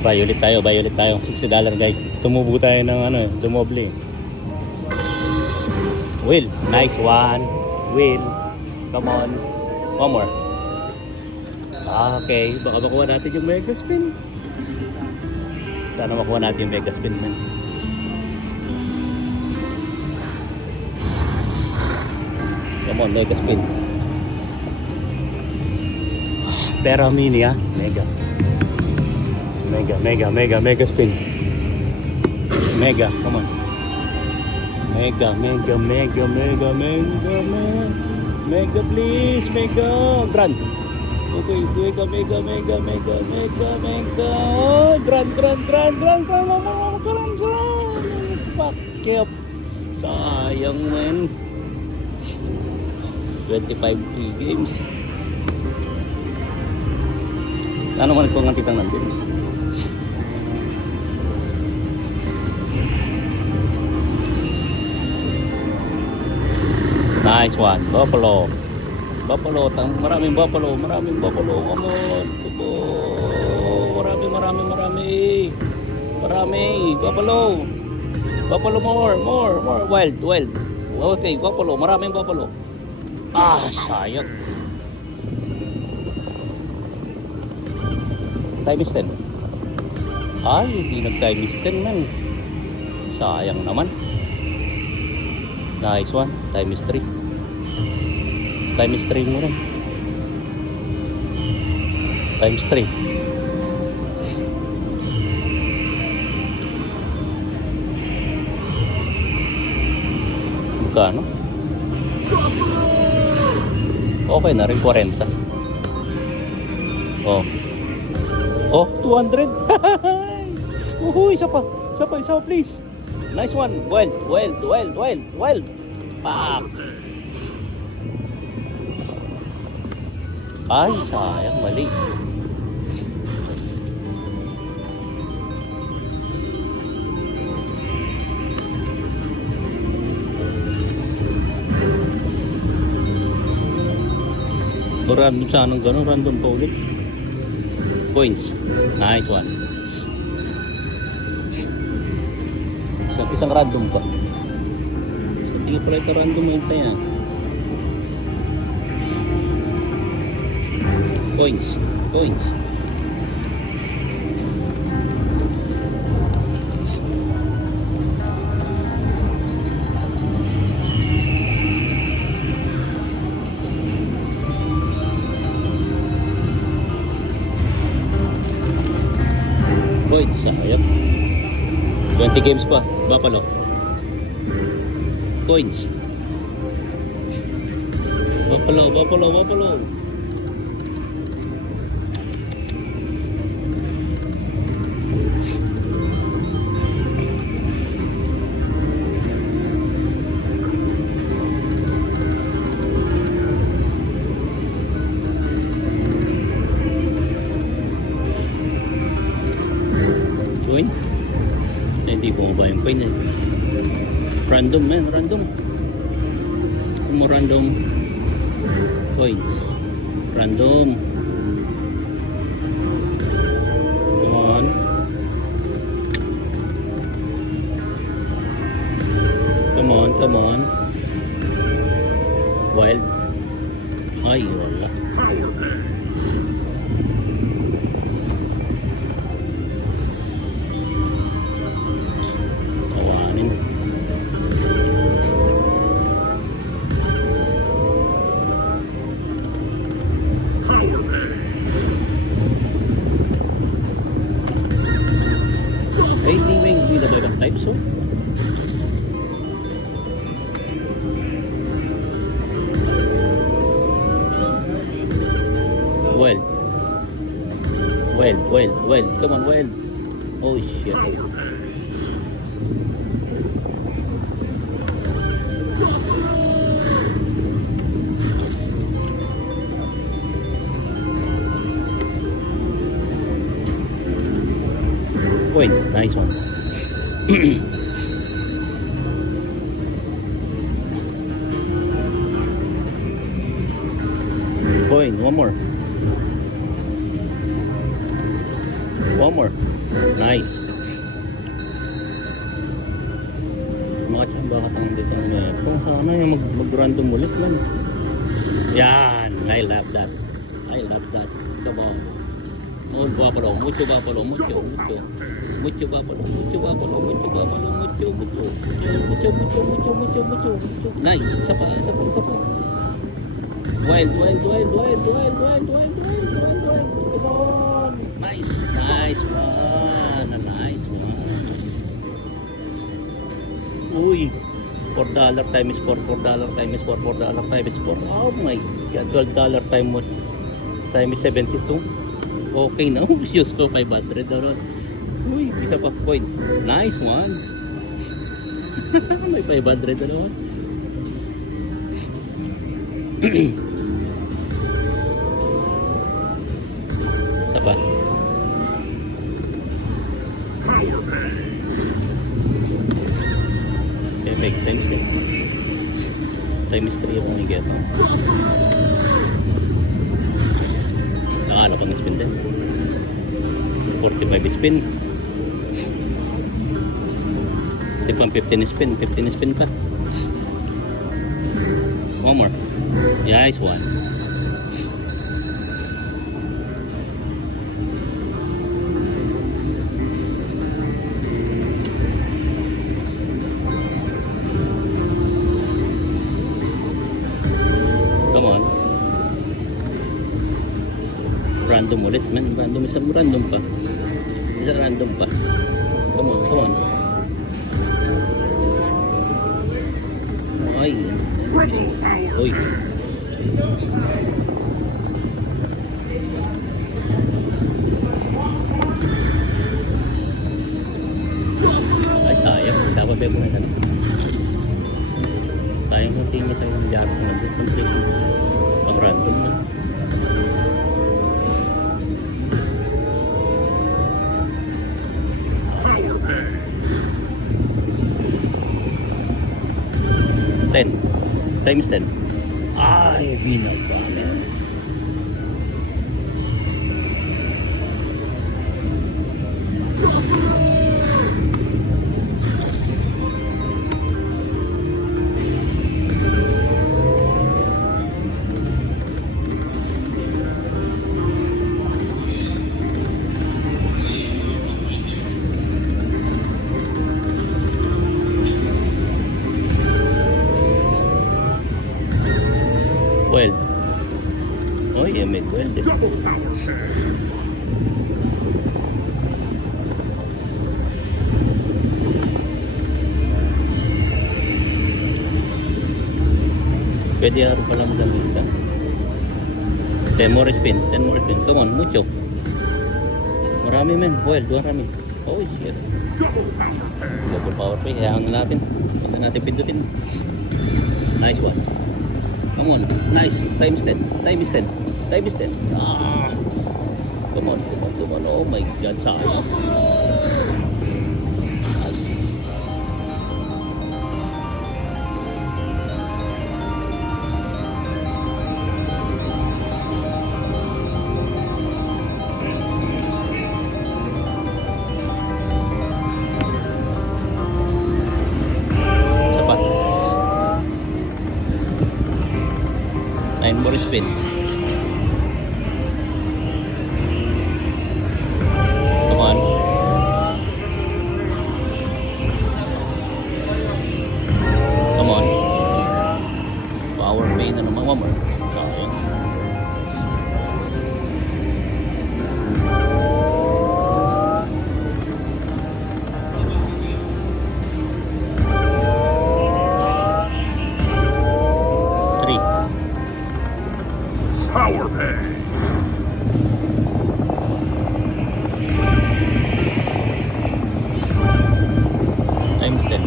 Buy ulit tayo. $60 guys. Tumubo tayo ng ano, dumoble. Will, nice one. Will, come on. One more. Okay, baka makuha natin yung mega spin. Sana makuha natin yung mega spin man. Come on, mega spin. Pero mini ah, mega. Mega spin. Mega, come on. Mega. Mega please, mega. Grand. Okay, mega. Grand. Fuck up. Sayang man. 25 games. Ano man ito ng titang nandun? Nice one, buffalo. Maraming buffalo. Come on. Marami. Buffalo more. Wild. Okay, buffalo. Maraming buffalo. Ah, sayang. Times 10. Ay, hindi nag-times 10 man. Sayang naman. Nice one. Times 3. Times 3 mo rin. Times 3. Magkano? Okay na rin, 40. Oh, 200. Isa pa please. Nice one. Wild. Pak. Ay, sayang, mali. Random sana ng gano'n, random pa ulit. Coins. Nice one. Isang random pa. Sa tingin pala ito random mo tayo. Coins. Coins, ayun. 20 games pa, Buffalo. Coins. Buffalo. Coin? Hindi ko ba yung coin eh. Random. More random coins. Random. Come on. Wild. Ay, wala. Kawanin. Ay, hindi na ba yung type so? Well. Come on, well. Oh shit. Wait, nice one. Coin, one more. One more. Nice. Makachamba ka tang dito na. Kung sana yung mag-random ulit man. Yan. I love that. I love that. Ito ba? Oh, guwapo. Mucho guwapo. Mucho. Mucho guwapo. Mucho guwapo. Mucho guwapo. Mucho. Nice. Isa pa. Wild. Come on. Nice one. Nice one. Uy. $4 times 4. $4 times 4. $4 times 4. Oh my God. $12 times 72. Okay na. Use ko 500 na. Uy. Isa pa point. Nice one. May 500 na naman. Apa? Okay, make times 3. Times 3 yung mga get. Ano pang spin din? 45 spin. Ito pang 15 spin. 15 spin pa. One more. Nice one. Come on. Random ulit man. Random pa. Isa random pa. Come on. Ay. Uy. Ay, sayang. Dapat ba kung ano? Sayang kung tingin sa yung jack na pang random na. Times 10. Ay, binabali. Well. Oh yeah, may well. Pwede araw pala maganda. 10 more spin. Come on, mucho. Marami men. Well, marami. Oh shit. Double power play. Hayaan natin. Huwag natin pindutin. Nice one. Come on, nice. Times 10. Ah. Come on. Oh my God, sayang. More spin. Come on. Power play na naman. One more. Power Pay. Times 10.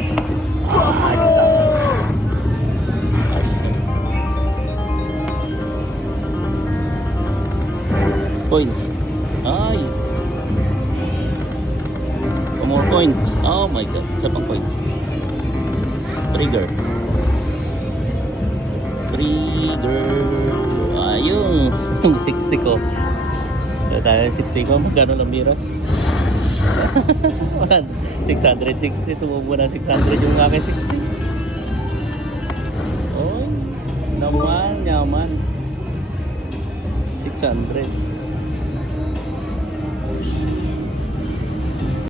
Points. Ay. More points. Oh my God. Isa pang points. Trigger. Ayun. 60 ko. Dahil 60 ko. Magkano lang bira? 660. Tumubo na 600 yung akin 60. Oh, naman, yaman. 600.